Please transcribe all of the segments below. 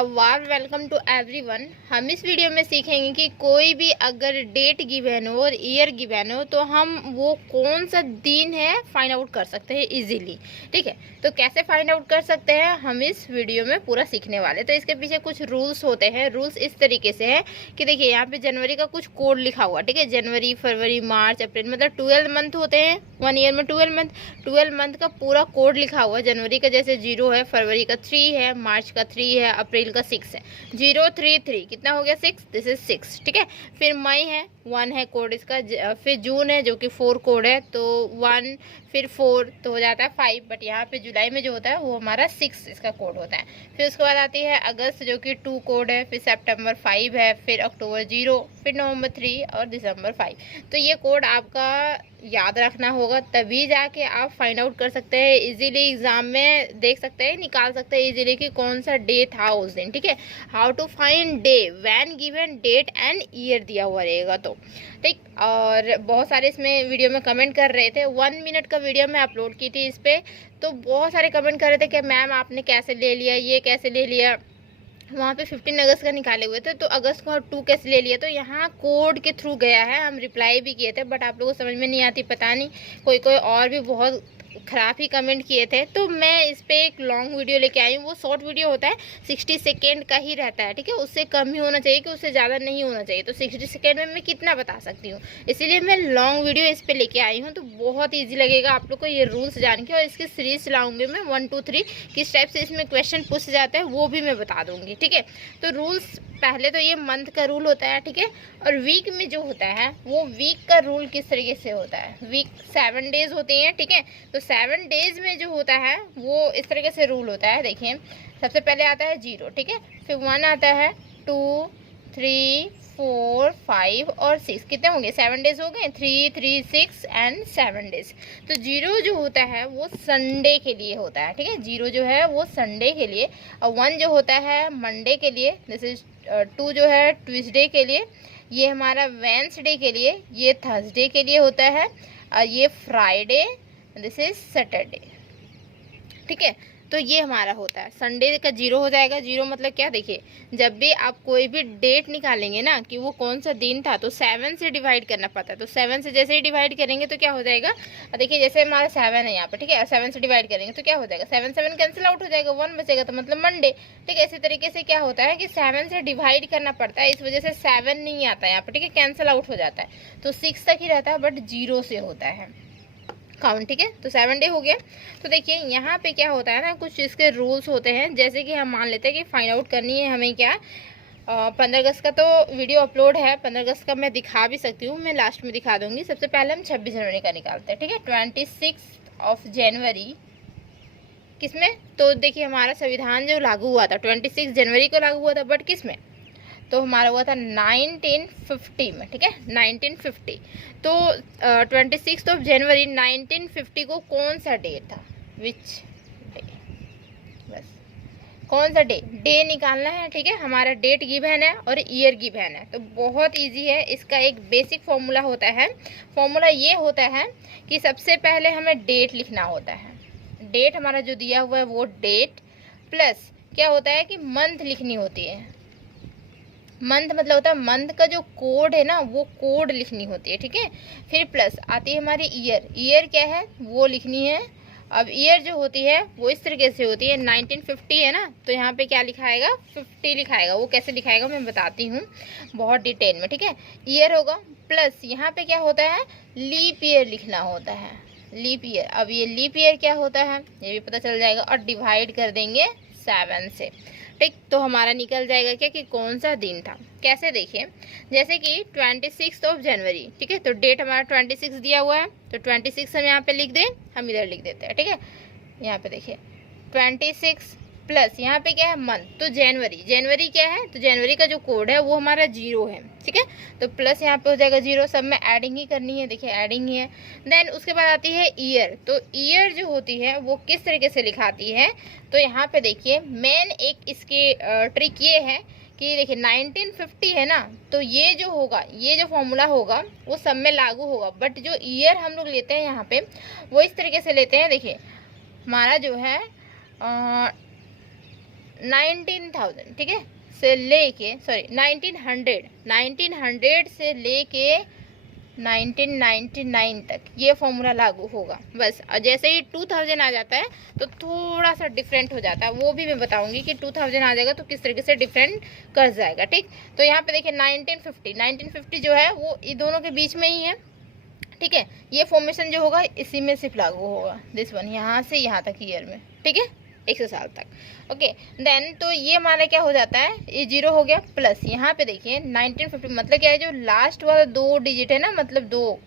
A warm welcome to everyone. हम इस video में सीखेंगे कि कोई भी अगर डेट गिवन हो और ईयर गिवन हो तो हम वो कौन सा दिन है फाइंड आउट कर सकते हैं इजीली। ठीक है, तो कैसे फाइंड आउट कर सकते हैं हम इस वीडियो में पूरा सीखने वाले। तो इसके पीछे कुछ रूल्स होते हैं। रूल्स इस तरीके से है कि देखिए यहाँ पे जनवरी का कुछ कोड लिखा हुआ, ठीक है। जनवरी, फरवरी, मार्च, अप्रैल, मतलब 12 मंथ होते हैं वन ईयर में। 12 मंथ का पूरा कोड लिखा हुआ है। जनवरी का जैसे 0 है, फरवरी का 3 है, मार्च का 3 है, अप्रैल का 6 है। 0 3 3 कितना हो गया 6, दिस इज 6। ठीक है, फिर मई है 1 है कोड इसका, फिर जून है जो कि 4 कोड है तो 1, फिर 4 तो हो जाता है 5। बट यहाँ पे जुलाई में जो होता है वो हमारा 6 इसका कोड होता है। फिर उसके बाद आती है अगस्त जो कि 2 कोड है, फिर सितंबर 5 है, फिर अक्टूबर 0, फिर नवंबर 3 और दिसंबर 5। तो ये कोड आपका याद रखना होगा, तभी जाके आप फाइंड आउट कर सकते हैं इजीली। एग्जाम में देख सकते हैं, निकाल सकते हैं इजीली कि कौन सा डे था उस दिन। ठीक है, how to find day when given date and year दिया हुआ रहेगा तो ठीक। और बहुत सारे इसमें वीडियो में कमेंट कर रहे थे, 1 मिनट का वीडियो मैं अपलोड की थी इस पर, तो बहुत सारे कमेंट कर रहे थे कि मैम आपने कैसे ले लिया, ये कैसे ले लिया। वहाँ पे 15 अगस्त का निकाले हुए थे तो अगस्त को 2 कैसे ले लिया। तो यहाँ कोड के थ्रू गया है, हम रिप्लाई भी किए थे बट आप लोगों को समझ में नहीं आती, पता नहीं। कोई और भी बहुत ख़राब ही कमेंट किए थे, तो मैं इस पर एक लॉन्ग वीडियो लेके आई हूँ। वो शॉर्ट वीडियो होता है, 60 सेकेंड का ही रहता है। ठीक है, उससे कम ही होना चाहिए कि उससे ज़्यादा नहीं होना चाहिए। तो 60 सेकेंड में मैं कितना बता सकती हूँ, इसीलिए मैं लॉन्ग वीडियो इस पर लेके आई हूँ। तो बहुत ईजी लगेगा आप लोग को ये रूल्स जान के, और इसकी सीरीज चलाऊंगी मैं 1 2 3 किस टाइप से इसमें क्वेश्चन पूछ जाते हैं वो भी मैं बता दूंगी। ठीक है, तो रूल्स पहले तो ये मंथ का रूल होता है। ठीक है, और वीक में जो होता है वो वीक का रूल किस तरीके से होता है। वीक 7 डेज होते हैं। ठीक है, तो 7 डेज में जो होता है वो इस तरीके से रूल होता है। देखिए, सबसे पहले आता है 0, ठीक है, फिर 1 आता है, 2 3 4 5 और 6, कितने होंगे 7 डेज हो गए, 3 3 6 एंड 7 डेज। तो 0 जो होता है वो संडे के लिए होता है। ठीक है, 0 जो है वो संडे के लिए, और 1 जो होता है मंडे के लिए, जैसे 2 जो है ट्यूसडे के लिए, ये हमारा वेंसडे के लिए, ये थर्सडे के लिए होता है, और ये फ्राइडे, दिस इज सैटरडे। ठीक है, तो ये हमारा होता है। संडे का 0 हो जाएगा। 0 मतलब क्या, देखिए जब भी आप कोई भी डेट निकालेंगे ना कि वो कौन सा दिन था, तो 7 से डिवाइड करना पड़ता है। तो 7 से जैसे ही डिवाइड करेंगे तो क्या हो जाएगा, देखिए जैसे हमारा 7 है यहाँ पे, ठीक है, 7 से डिवाइड करेंगे तो क्या हो जाएगा, 7 7 कैंसिल आउट हो जाएगा, 1 बचेगा, तो मतलब मंडे। ठीक है, इसी तरीके से क्या होता है कि 7 से डिवाइड करना पड़ता है, इस वजह से 7 नहीं आता है यहाँ पे। ठीक है, कैंसिल आउट हो जाता है, तो 6 तक ही रहता है, बट 0 से होता है काउंट। ठीक है, तो 7 डे हो गया। तो देखिए यहाँ पे क्या होता है ना, कुछ इसके रूल्स होते हैं। जैसे कि हम मान लेते हैं कि फाइंड आउट करनी है हमें क्या, 15 अगस्त का तो वीडियो अपलोड है, 15 अगस्त का मैं दिखा भी सकती हूँ, मैं लास्ट में दिखा दूंगी। सबसे पहले हम 26 जनवरी का निकालते हैं। ठीक है, 26 जनवरी किसमें, तो देखिए हमारा संविधान जो लागू हुआ था 26 जनवरी को लागू हुआ था, बट किस में, तो हमारा हुआ था 1950 में। ठीक है, 1950। तो 26 जनवरी 1950 को कौन सा डे था, विच डे, बस कौन सा डे निकालना है। ठीक है, हमारा डेट गिवन है और ईयर गिवन है, तो बहुत इजी है। इसका एक बेसिक फॉर्मूला होता है। फॉर्मूला ये होता है कि सबसे पहले हमें डेट लिखना होता है। डेट हमारा जो दिया हुआ है वो डेट, प्लस क्या होता है कि मंथ लिखनी होती है। मंथ मतलब होता है मंथ का जो कोड है ना वो कोड लिखनी होती है। ठीक है, फिर प्लस आती है हमारी ईयर। ईयर क्या है वो लिखनी है। अब ईयर जो होती है वो इस तरीके से होती है, 1950 है ना, तो यहाँ पे क्या लिखाएगा, 50 लिखाएगा। वो कैसे लिखाएगा मैं बताती हूँ बहुत डिटेल में। ठीक है, ईयर होगा, प्लस यहाँ पे क्या होता है, लीप ईयर लिखना होता है, लीप ईयर। अब ये लीप ईयर क्या होता है ये भी पता चल जाएगा, और डिवाइड कर देंगे 7 से। ठीक, तो हमारा निकल जाएगा क्या कि कौन सा दिन था। कैसे, देखिए जैसे कि 26 जनवरी, ठीक है, तो डेट हमारा 26 दिया हुआ है, तो 26 हम यहाँ पे लिख दें, हम इधर लिख देते हैं। ठीक है, यहाँ पे देखिए 26 प्लस यहाँ पे क्या है मंथ, तो जनवरी। जनवरी क्या है, तो जनवरी का जो कोड है वो हमारा 0 है। ठीक है, तो प्लस यहाँ पे हो जाएगा 0, सब में एडिंग ही करनी है, देखिए एडिंग ही है। देन उसके बाद आती है ईयर। तो ईयर जो होती है वो किस तरीके से लिखाती है, तो यहाँ पे देखिए मेन एक इसकी ट्रिक ये है कि देखिए 1950 है ना, तो ये जो होगा, ये जो फॉर्मूला होगा वो सब में लागू होगा, बट जो ईयर हम लोग लेते हैं यहाँ पे वो इस तरीके से लेते हैं। देखिए हमारा जो है 19,000, ठीक है, से लेके सॉरी 1900 से लेके 1999 तक ये फॉर्मूला लागू होगा बस। और जैसे ही 2000 आ जाता है तो थोड़ा सा डिफरेंट हो जाता है, वो भी मैं बताऊंगी कि 2000 आ जाएगा तो किस तरीके से डिफरेंट कर जाएगा, ठीक। तो यहाँ पे देखिए 1950 जो है वो इन दोनों के बीच में ही है, ठीक है। ये फॉर्मेशन जो होगा इसी में सिर्फ लागू होगा, दिस वन, यहाँ से यहाँ तक ईयर में, ठीक है, 100 साल तक। ओके देन तो ये हमारा क्या हो जाता है, ये 0 हो गया, प्लस यहाँ पे देखिए 1950 मतलब क्या है, जो लास्ट वाला 2 डिजिट है ना, मतलब 2,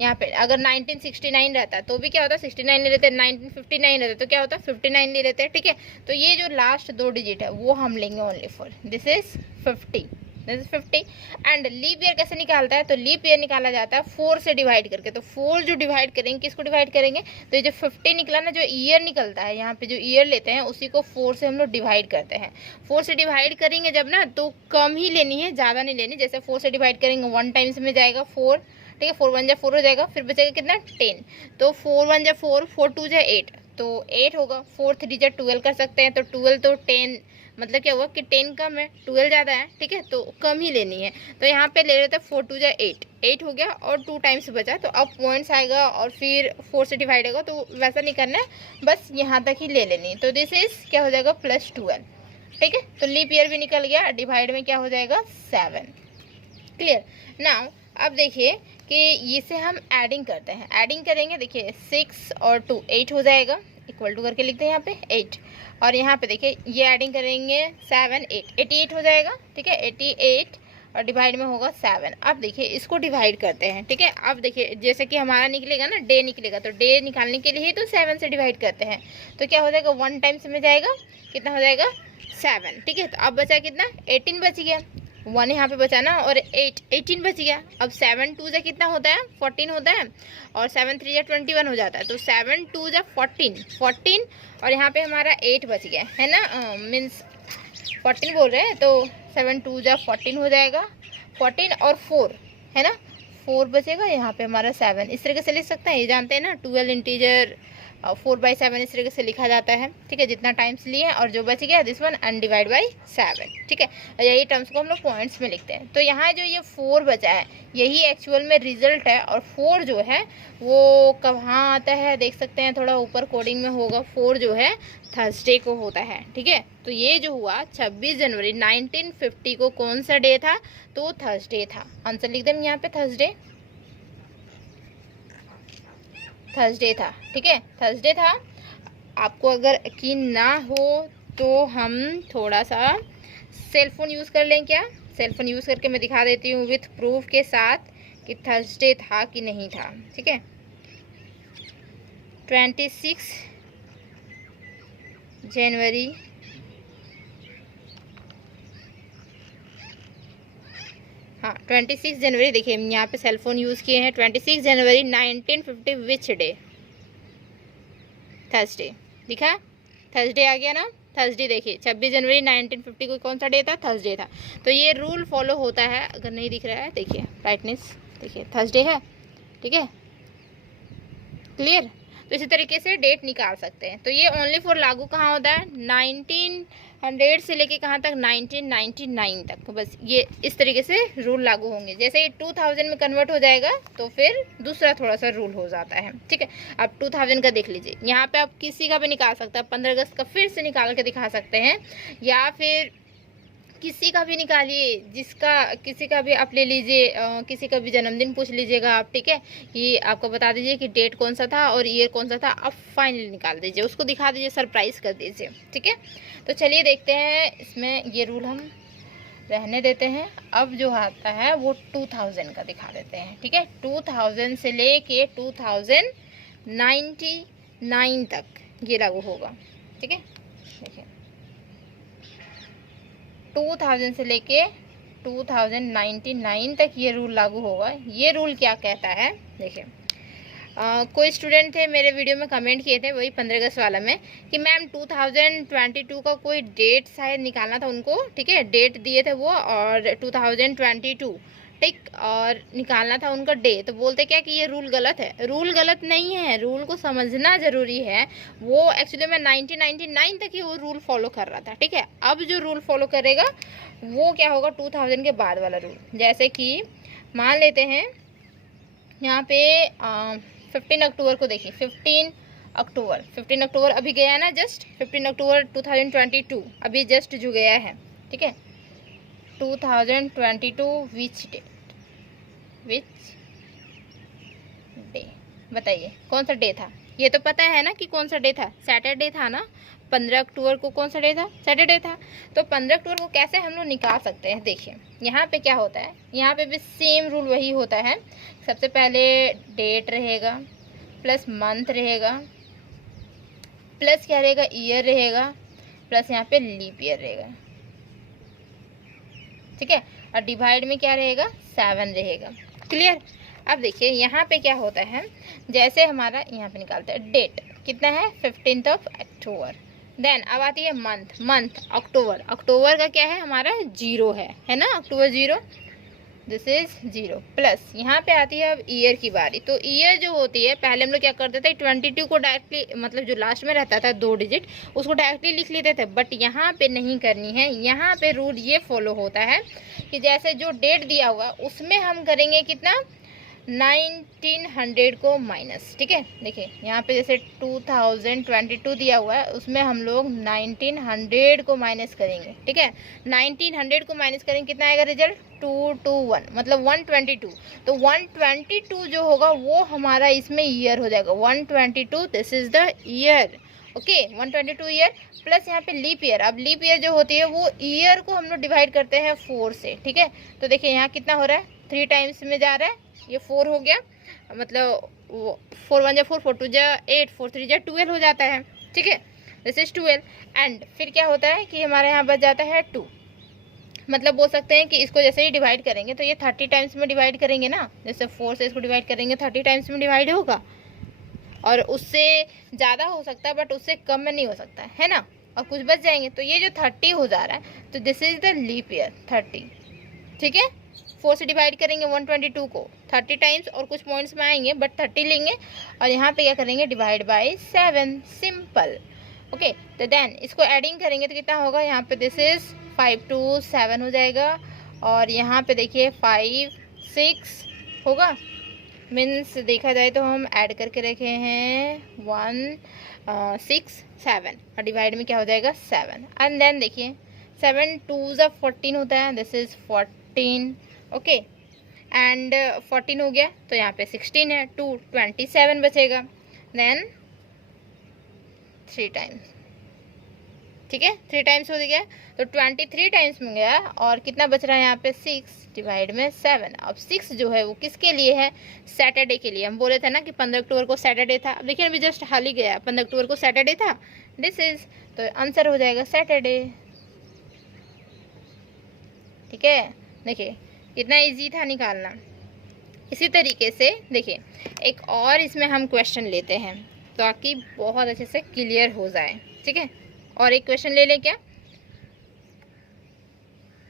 यहाँ पे अगर 1969 रहता तो भी क्या होता, 69 ले लेते, 1959 रहता तो क्या होता, 59 ले लेते हैं, ठीक है। तो ये जो लास्ट 2 डिजिट है वो हम लेंगे only for this is 50, this is 50। And leap year कैसे निकालता है, तो लीप ईयर निकाला जाता है 4 से डिवाइड करके। तो 4 जो डिवाइड करेंगे, किसको डिवाइड करेंगे, तो ये जो 50 निकला ना, जो ईयर निकलता है यहाँ पे, जो ईयर लेते हैं उसी को 4 से हम लोग डिवाइड करते हैं। 4 से डिवाइड करेंगे जब ना, तो कम ही लेनी है, ज़्यादा नहीं लेनी। जैसे 4 से डिवाइड करेंगे 1 टाइम्स में जाएगा 4, ठीक है, 4 1 जा 4 हो जाएगा, फिर बचेगा कितना 10, तो 4 1 जा 4, 4 2 जा 8, तो 8 होगा, 4 3 जा 12 कर सकते हैं, तो 12 तो 10 मतलब क्या हुआ कि 10 कम है, 12 ज़्यादा है, ठीक है, तो कम ही लेनी है। तो यहाँ पे ले लेते हैं 4 2 जा 8, 8 हो गया और 2 टाइम्स बचा, तो अब पॉइंट्स आएगा और फिर 4 से डिवाइड होगा, तो वैसा नहीं करना है, बस यहाँ तक ही ले लेनी। तो दिस इज क्या हो जाएगा +12, ठीक है। तो लीप ईयर भी निकल गया, डिवाइड में क्या हो जाएगा 7, क्लियर। नाउ अब देखिए कि इसे हम एडिंग करते हैं, एडिंग करेंगे, देखिए 6 और 2 8 हो जाएगा, इक्वल टू करके लिखते हैं यहाँ पे 8, और यहाँ पे देखिए ये एडिंग करेंगे 7 8 88 हो जाएगा, ठीक है, 88 और डिवाइड में होगा 7। अब देखिए इसको डिवाइड करते हैं, ठीक है। अब देखिए जैसे कि हमारा निकलेगा ना, डे निकलेगा, तो डे निकालने के लिए ही तो 7 से डिवाइड करते हैं, तो क्या हो जाएगा 1 टाइम्स में जाएगा, कितना हो जाएगा 7, ठीक है। तो अब बचा कितना 18 बच गया, 1 यहाँ पे बचा ना, और 18 बच गया। अब 7 2 जा कितना होता है 14 होता है, और 7 3 जा 21 हो जाता है, तो 7 2 जा 14, और यहाँ पे हमारा 8 बच गया है ना, मीन्स 14 बोल रहे हैं, तो 7 2 जा 14 हो जाएगा, 14 और 4 है ना, 4 बचेगा, यहाँ पे हमारा 7, इस तरीके से लिख सकते हैं, ये जानते हैं ना 12 इंटीजर 4/7 इस तरीके से लिखा जाता है, ठीक है, जितना टाइम्स लिए, और जो बच गया दिस वन अनडिवाइड बाई 7, ठीक है। और यही टर्म्स को हम लोग पॉइंट्स में लिखते हैं। तो यहाँ जो ये 4 बचा है यही एक्चुअल में रिजल्ट है, और 4 जो है वो कहाँ आता है देख सकते हैं, थोड़ा ऊपर कोडिंग में होगा, 4 जो है थर्सडे को होता है, ठीक है। तो ये जो हुआ 26 जनवरी 1950 को कौन सा डे था, तो थर्सडे था। आंसर लिख दें यहाँ पे, थर्सडे था, ठीक है, थर्सडे था। आपको अगर यकीन ना हो तो हम थोड़ा सा सेलफोन यूज़ कर लें क्या, सेलफोन यूज़ करके मैं दिखा देती हूँ विथ प्रूफ के साथ कि थर्सडे था कि नहीं था, ठीक है। 26 जनवरी हाँ 26 जनवरी, देखिए यहाँ पे सेलफोन यूज़ किए हैं, 26 जनवरी 1950 विच डे, थर्सडे, दिखा थर्सडे आ गया ना, थर्सडे देखिए 26 जनवरी 1950 को कौन सा डे था, थर्सडे था। तो ये रूल फॉलो होता है, अगर नहीं दिख रहा है देखिए ब्राइटनेस, देखिए थर्सडे है, ठीक है, क्लियर। तो इसी तरीके से डेट निकाल सकते हैं। तो ये ओनली फॉर लागू कहाँ होता है, 1900 से लेके कहाँ तक, 1999 तक, तो बस ये इस तरीके से रूल लागू होंगे। जैसे ये 2000 में कन्वर्ट हो जाएगा तो फिर दूसरा थोड़ा सा रूल हो जाता है, ठीक है। अब 2000 का देख लीजिए, यहाँ पे आप किसी का भी निकाल सकते हैं, 15 अगस्त का फिर से निकाल के दिखा सकते हैं, या फिर किसी का भी निकालिए, जिसका किसी का भी आप ले लीजिए, किसी का भी जन्मदिन पूछ लीजिएगा आप, ठीक है, कि आपको बता दीजिए कि डेट कौन सा था और ईयर कौन सा था, आप फाइनली निकाल दीजिए, उसको दिखा दीजिए, सरप्राइज कर दीजिए, ठीक है। तो चलिए देखते हैं, इसमें ये रूल हम रहने देते हैं। अब जो आता है वो 2000 का दिखा देते हैं, ठीक है। 2000 से लेके 2099 तक ये लागू होगा, ठीक है। देखिए 2000 से लेके 2099 तक ये रूल लागू होगा। ये रूल क्या कहता है, देखिए कोई स्टूडेंट थे मेरे वीडियो में कमेंट किए थे, वही 15 अगस्त वाला में, कि मैम 2022 का कोई डेट शायद निकालना था उनको, ठीक है, डेट दिए थे वो, और 2022 टिक और निकालना था उनका डे, तो बोलते क्या कि ये रूल गलत है। रूल गलत नहीं है, रूल को समझना ज़रूरी है। वो एक्चुअली में 1999 तक ही वो रूल फॉलो कर रहा था, ठीक है। अब जो रूल फॉलो करेगा वो क्या होगा, 2000 के बाद वाला रूल। जैसे कि मान लेते हैं यहाँ पे 15 अक्टूबर को देखिए, 15 अक्टूबर अभी गया है ना, जस्ट 15 अक्टूबर 2022 अभी जस्ट जो गया है, ठीक है। 2022 विच डे बताइए कौन सा डे था। ये तो पता है ना कि कौन सा डे था, सैटरडे था ना। 15 अक्टूबर को कौन सा डे था, सैटरडे था। तो 15 अक्टूबर को कैसे हम लोग निकाल सकते हैं, देखिए यहाँ पे क्या होता है, यहाँ पे भी सेम रूल वही होता है। सबसे पहले डेट रहेगा, प्लस मंथ रहेगा, प्लस क्या रहेगा, ईयर रहेगा, प्लस यहाँ पे लीप ईयर रहेगा, ठीक है। और डिवाइड में क्या रहेगा, 7 रहेगा। क्लियर। अब देखिए यहाँ पे क्या होता है, जैसे हमारा यहाँ पे निकालते हैं डेट कितना है, 15 अक्टूबर। देन अब आती है मंथ अक्टूबर का क्या है हमारा, 0 है ना, अक्टूबर 0, दिस इज 0। प्लस यहाँ पे आती है अब ईयर की बारी। तो ईयर जो होती है, पहले हम लोग क्या करते थे, 22 को डायरेक्टली, मतलब जो लास्ट में रहता था 2 डिजिट, उसको डायरेक्टली लिख लेते थे। बट यहाँ पे नहीं करनी है। यहाँ पे रूल ये फॉलो होता है कि जैसे जो डेट दिया हुआ उसमें हम करेंगे कितना, 1900 को माइनस, ठीक है। देखिए यहाँ पे जैसे 2022 दिया हुआ है, उसमें हम लोग 1900 को माइनस करेंगे, ठीक है। 1900 को माइनस करेंगे, कितना आएगा रिजल्ट, 221, मतलब 122। तो 122 जो होगा वो हमारा इसमें ईयर हो जाएगा, 122, this is the year, okay. 122 year, plus यहाँ पे लीप ईयर। अब लीप ईयर जो होती है वो ईयर को हम लोग डिवाइड करते हैं 4 से, ठीक है। तो देखिए यहाँ कितना हो रहा है, 3 टाइम्स में जा रहा है, ये 4 हो गया, मतलब 4 1 जा 4, 4 2 जा 8, 4 3 जा 12 हो जाता है, ठीक है। This is 12। एंड फिर क्या होता है कि हमारे यहाँ बच जाता है 2, मतलब बोल सकते हैं कि इसको जैसे ही डिवाइड करेंगे तो ये 30 टाइम्स में डिवाइड करेंगे ना, जैसे 4 से इसको डिवाइड करेंगे 30 टाइम्स में डिवाइड होगा, और उससे ज़्यादा हो सकता है बट उससे कम में नहीं हो सकता है ना, और कुछ बच जाएंगे। तो ये जो 30 हो जा रहा है, तो this is the leap year 30, ठीक है। 4 से डिवाइड करेंगे 122 को 30 टाइम्स, और कुछ पॉइंट्स में आएंगे बट 30 लेंगे, और यहाँ पे क्या करेंगे, डिवाइड बाय 7, सिंपल, ओके। तो देन इसको एडिंग करेंगे तो कितना होगा, यहाँ पे दिस इज 5 2 7 हो जाएगा, और यहाँ पे देखिए 5 6 होगा। मीन्स देखा जाए तो हम ऐड करके रखे हैं 1 6 7, और डिवाइड में क्या हो जाएगा 7। एंड देन देखिए 7 2 14 होता है, दिस इज 14, ओके। एंड 14 हो गया तो यहाँ पे 16 है, 2 27 बचेगा। देन 3 टाइम्स, ठीक है, 3 टाइम्स हो गया तो 23 टाइम्स में गया, और कितना बच रहा है यहाँ पे 6 डिवाइड में 7। अब 6 जो है वो किसके लिए है, सैटरडे के लिए। हम बोले थे ना कि 15 अक्टूबर को सैटरडे था। अब देखिए अभी जस्ट हाल ही गया, 15 अक्टूबर को सैटरडे था, दिस इज, तो आंसर हो जाएगा सैटरडे, ठीक है। देखिए कितना इजी था निकालना। इसी तरीके से देखिए एक और इसमें हम क्वेश्चन लेते हैं ताकि बहुत अच्छे से क्लियर हो जाए, ठीक है। और एक क्वेश्चन ले लें क्या,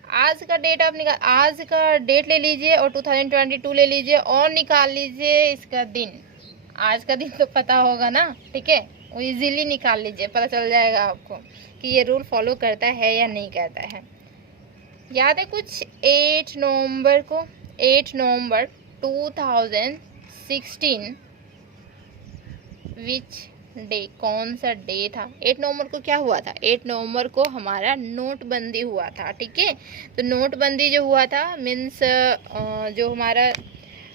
आज का डेट आप निकाल, आज का डेट ले लीजिए और 2022 ले लीजिए और निकाल लीजिए इसका दिन। आज का दिन तो पता होगा ना, ठीक है, वो इजीली निकाल लीजिए, पता चल जाएगा आपको कि ये रूल फॉलो करता है या नहीं करता है। याद है कुछ 8 नवंबर को, 8 नवंबर 2016 विच डे, कौन सा डे था। 8 नवंबर को क्या हुआ था, 8 नवंबर को हमारा नोटबंदी हुआ था, ठीक है। तो नोटबंदी जो हुआ था मीन्स जो हमारा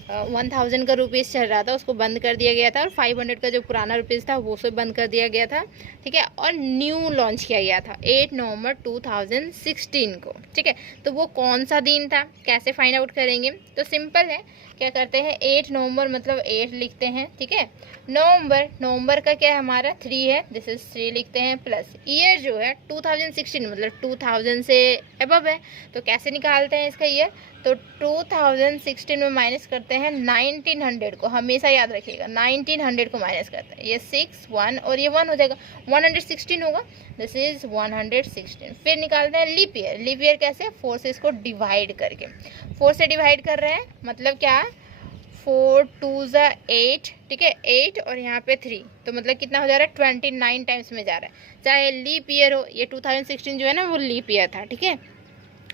1000 का रुपीज़ चल रहा था उसको बंद कर दिया गया था, और 500 का जो पुराना रुपीज़ था वो सब बंद कर दिया गया था, ठीक है। और न्यू लॉन्च किया गया था 8 नवंबर 2016 को, ठीक है। तो वो कौन सा दिन था, कैसे फाइंड आउट करेंगे, तो सिंपल है, क्या करते हैं 8 नवंबर मतलब 8 लिखते हैं, ठीक है। नवंबर का क्या है हमारा 3 है, दिस इज 3 लिखते हैं, प्लस ईयर जो है 2016 मतलब 2000 से अबव है, तो कैसे निकालते हैं इसका ईयर, तो 2016 में माइनस करते हैं 1900 को, हमेशा याद रखिएगा 1900 को माइनस करते हैं, ये 6 1 और ये 1 हो जाएगा, 116 होगा, दिस इज 116। फिर निकालते हैं लीप ईयर। लीप ईयर कैसे, 4 से इसको डिवाइड करके, 4 से डिवाइड कर रहे हैं, मतलब क्या, 4 2 ज़ा 8, ठीक है, 8 और यहाँ पे 3, तो मतलब कितना हो जा रहा है, 29 टाइम्स में जा रहा है। चाहे लीप ईयर हो, ये 2016 जो है ना वो लीप ईयर था, ठीक है,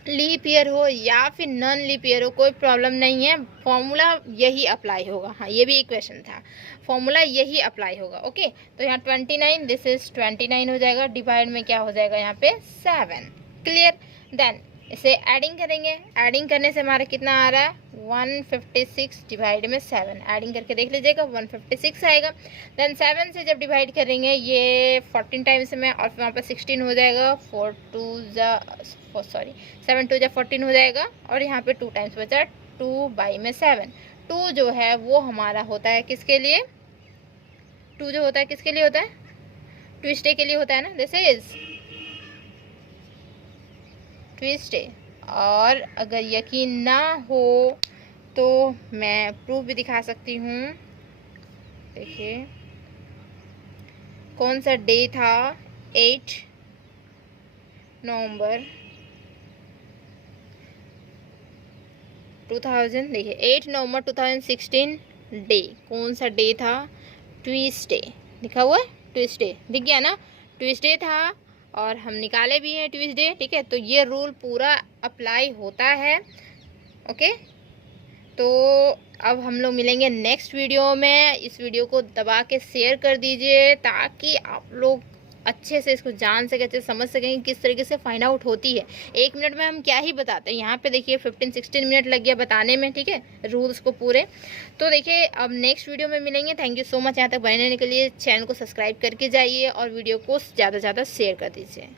लीप ईयर हो या फिर नॉन लीप ईयर हो, कोई प्रॉब्लम नहीं है, फॉर्मूला यही अप्लाई होगा। हाँ, ये भी एक क्वेश्चन था, फॉर्मूला यही अप्लाई होगा। ओके, तो यहाँ 29, दिस इज 29 हो जाएगा, डिवाइड में क्या हो जाएगा यहाँ पे 7। क्लियर। देन इसे एडिंग करेंगे, एडिंग करने से हमारा कितना आ रहा है, 156 डिवाइड में 7, एडिंग करके देख लीजिएगा 156 आएगा। देन 7 से जब डिवाइड करेंगे ये 14 टाइम्स में, और फिर वहाँ पर 16 हो जाएगा, 7 2 जा 14 हो जाएगा, और यहाँ पे 2 टाइम्स बचा, 2/7। 2 जो है वो हमारा होता है किसके लिए, 2 जो होता है किसके लिए होता है, ट्विस्टे के लिए होता है ना, दिस इज ट्विस्टे। और अगर यकीन ना हो तो मैं प्रूफ भी दिखा सकती हूँ। देखिए कौन सा डे था, 8 नवंबर 2000, देखिए 8 नवंबर 2016 डे, कौन सा डे था, ट्विस्डे लिखा हुआ है, ट्विस्डे दिख गया ना, ट्विस्डे था, और हम निकाले भी हैं ट्यूसडे, ठीक है, तो ये रूल पूरा अप्लाई होता है। ओके, तो अब हम लोग मिलेंगे नेक्स्ट वीडियो में। इस वीडियो को दबा के शेयर कर दीजिए ताकि आप लोग अच्छे से इसको जान सके, अच्छे से समझ सकें किस तरीके से फाइंड आउट होती है। 1 मिनट में हम क्या ही बताते हैं, यहाँ पे देखिए 15-16 मिनट लग गया बताने में, ठीक है, रूल्स को पूरे। तो देखिए अब नेक्स्ट वीडियो में मिलेंगे। थैंक यू सो मच यहाँ तक बने रहने के लिए। चैनल को सब्सक्राइब करके जाइए और वीडियो को ज़्यादा से ज़्यादा शेयर कर दीजिए।